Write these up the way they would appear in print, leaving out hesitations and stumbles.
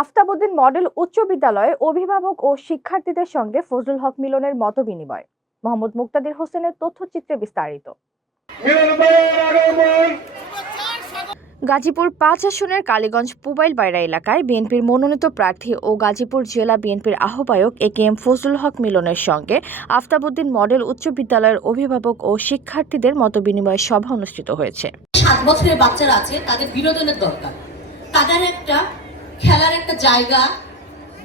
Aftabuddin model উচ্চ বিদ্যালয়ে অভিভাবক ও শিক্ষার্থীদের সঙ্গে ফজলুল হক মিলনের মতবিনিময়। মোহাম্মদ মুক্তাদির হোসেনের তথ্যচিত্রে বিস্তারিত। গাজীপুর ৫ আসনের কালীগঞ্জ পুবাইল বাইরা এলাকায় বিএনপির মনোনীত প্রার্থী ও গাজীপুর জেলা বিএনপির আহ্বায়ক একেএম ফজলুল হক মিলনের সঙ্গে আফতাবউদ্দিন মডেল উচ্চ বিদ্যালয়ের অভিভাবক ও শিক্ষার্থীদের মতবিনিময় সভা অনুষ্ঠিত হয়েছে। ৭ বছরের বাচ্চারা আছে, তাদের বিনোদনের দরকার, তাদের একটা খেলার একটা জায়গা,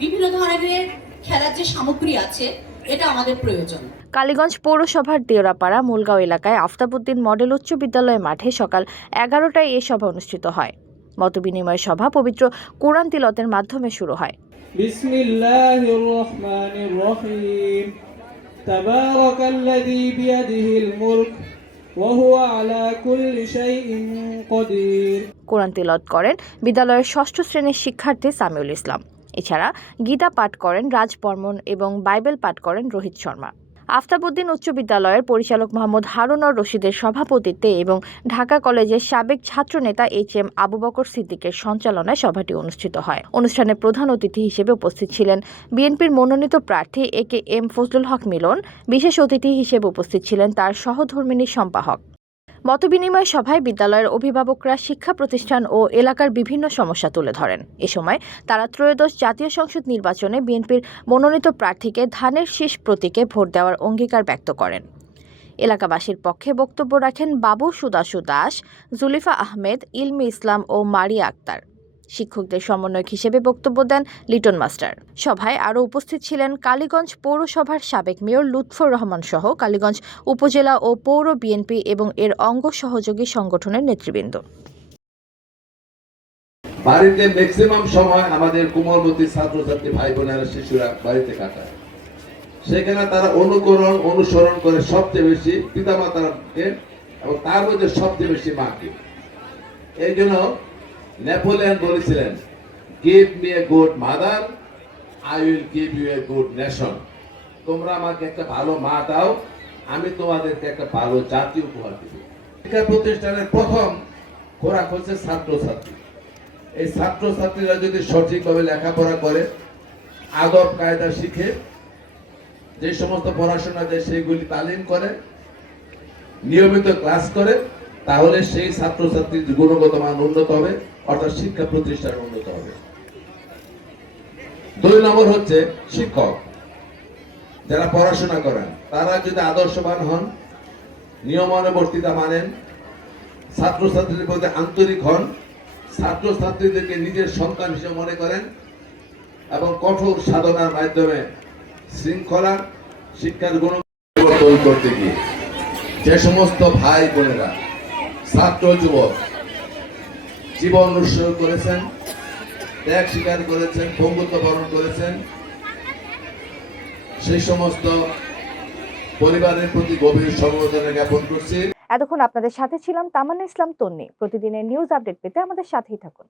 বিভিন্ন ধরনের খেলার যে সামগ্রী আছে, এটা আমাদের প্রয়োজন। কালীগঞ্জ পৌরসভার দেওরাপাড়া মূলগাঁও এলাকায় আফতাবউদ্দিন মডেল উচ্চ বিদ্যালয় মাঠে সকাল 11টায় এই সভা অনুষ্ঠিত হয়। মতবিনিময় সভা পবিত্র কোরআন তিলাওয়াতের মাধ্যমে শুরু হয়। বিসমিল্লাহির রহমানির রহিম। তাবারাকাল্লাযী বিয়াদিহিল মুলক ওয়া হুয়া আলা কুল্লি শাইইন কাদির। কোরআন তিলাওয়াত করেন বিদ্যালয়ের ৬ষ্ঠ শ্রেণীর শিক্ষার্থী সামিউল ইসলাম। এছাড়া গীতা পাঠ করেন রাজ বর্মন এবং বাইবেল পাঠ করেন রোহিত শর্মা। আফতাবউদ্দিন উচ্চ বিদ্যালয়ের পরিচালক মোহাম্মদ হারুনর রশিদের সভাপতিত্বে এবং ঢাকা কলেজের সাবেক ছাত্রনেতা এইচ.এম. আবু বকর সিদ্দিকের সঞ্চালনায় সভাটি অনুষ্ঠিত হয়। অনুষ্ঠানে প্রধান অতিথি হিসেবে উপস্থিত ছিলেন বিএনপির মনোনীত প্রার্থী একেএম ফজলুল হক মিলন। বিশেষ অতিথি হিসেবে উপস্থিত ছিলেন তার সহধর্মিণী শম্পা হক। মতবিনিময় সভায় বিদ্যালয়ের অভিভাবকরা শিক্ষা প্রতিষ্ঠান ও এলাকার বিভিন্ন সমস্যা তুলে ধরেন। এ সময় তারা ত্রয়োদশ জাতীয় সংসদ নির্বাচনে বিএনপির মনোনীত প্রার্থীকে ধানের শীষ প্রতীকে ভোট দেওয়ার অঙ্গীকার ব্যক্ত করেন। এলাকাবাসীর পক্ষে বক্তব্য রাখেন বাবু সুদাসু দাস, জুলিফা আহমেদ, ইলমি ইসলাম ও মারিয়া আক্তার। শিক্ষকদের সমন্বয়ক হিসেবে বক্তব্য দেন লিটন মাস্টার। সভায় আরও উপস্থিত ছিলেন কালীগঞ্জ পৌরসভার সাবেক মেয়র লুৎফর রহমান সহ কালীগঞ্জ উপজেলা ও পৌর বিএনপি এবং এর অঙ্গ সহযোগী সংগঠনের নেতৃবৃন্দ। বাড়িতে ম্যাক্সিমাম সময় আমাদের কোমলমতি ছাত্রছাত্রী ভাই বোনেরা শিশুরা বাড়িতে কাটায়। সেখানে তারা অনুসরণ করে সবচেয়ে বেশি পিতামাতাকে এবং তার মধ্যে সবচেয়ে বেশি মাকে। এই জন্য নেপোলিয়ন বলেছিলেন, give me a good mother, I will give you a good nation. তোমরা আমাকে একটা ভালো মা দাও, আমি তোমাদেরকে একটা ভালো জাতি উপহার দেব। শিক্ষা প্রতিষ্ঠানের প্রথম খোরাক হচ্ছে ছাত্রছাত্রী। এই ছাত্রছাত্রীরা যদি সঠিকভাবে লেখাপড়া করে, আদব কায়দা শিখে, যে সমস্ত পড়াশোনা দেয় সেইগুলি তালিম করে, নিয়মিত ক্লাস করে, তাহলে সেই ছাত্রছাত্রীর গুণগত মান উন্নত হবে, অর্থাৎ শিক্ষা প্রতিষ্ঠান উন্নত হবে। 2 নম্বর হচ্ছে শিক্ষক যারা পড়াশোনা করেন, তারা যদি আদর্শবান হন, নিয়মানুবর্তিতা মানেন, ছাত্রছাত্রীদের প্রতি আন্তরিক হন, ছাত্রছাত্রীদেরকে নিজের সন্তান হিসেবে মনে করেন এবং কঠোর সাধনার মাধ্যমে শৃঙ্খলা শিক্ষার গুণগত করতে গিয়ে যে সমস্ত ভাই বোনেরা ছাত্র যুবক জীবন উৎসর্গ করেছেন, ত্যাগ স্বীকার করেছেন, বঙ্গুত্ব বরণ করেছেন, সেই সমস্ত পরিবারের প্রতি গভীর সমবেদনা জ্ঞাপন করছি। এতক্ষণ আপনাদের সাথে ছিলাম তামান্না ইসলাম তন্নি। প্রতিদিনের নিউজ আপডেট পেতে আমাদের সাথেই থাকুন।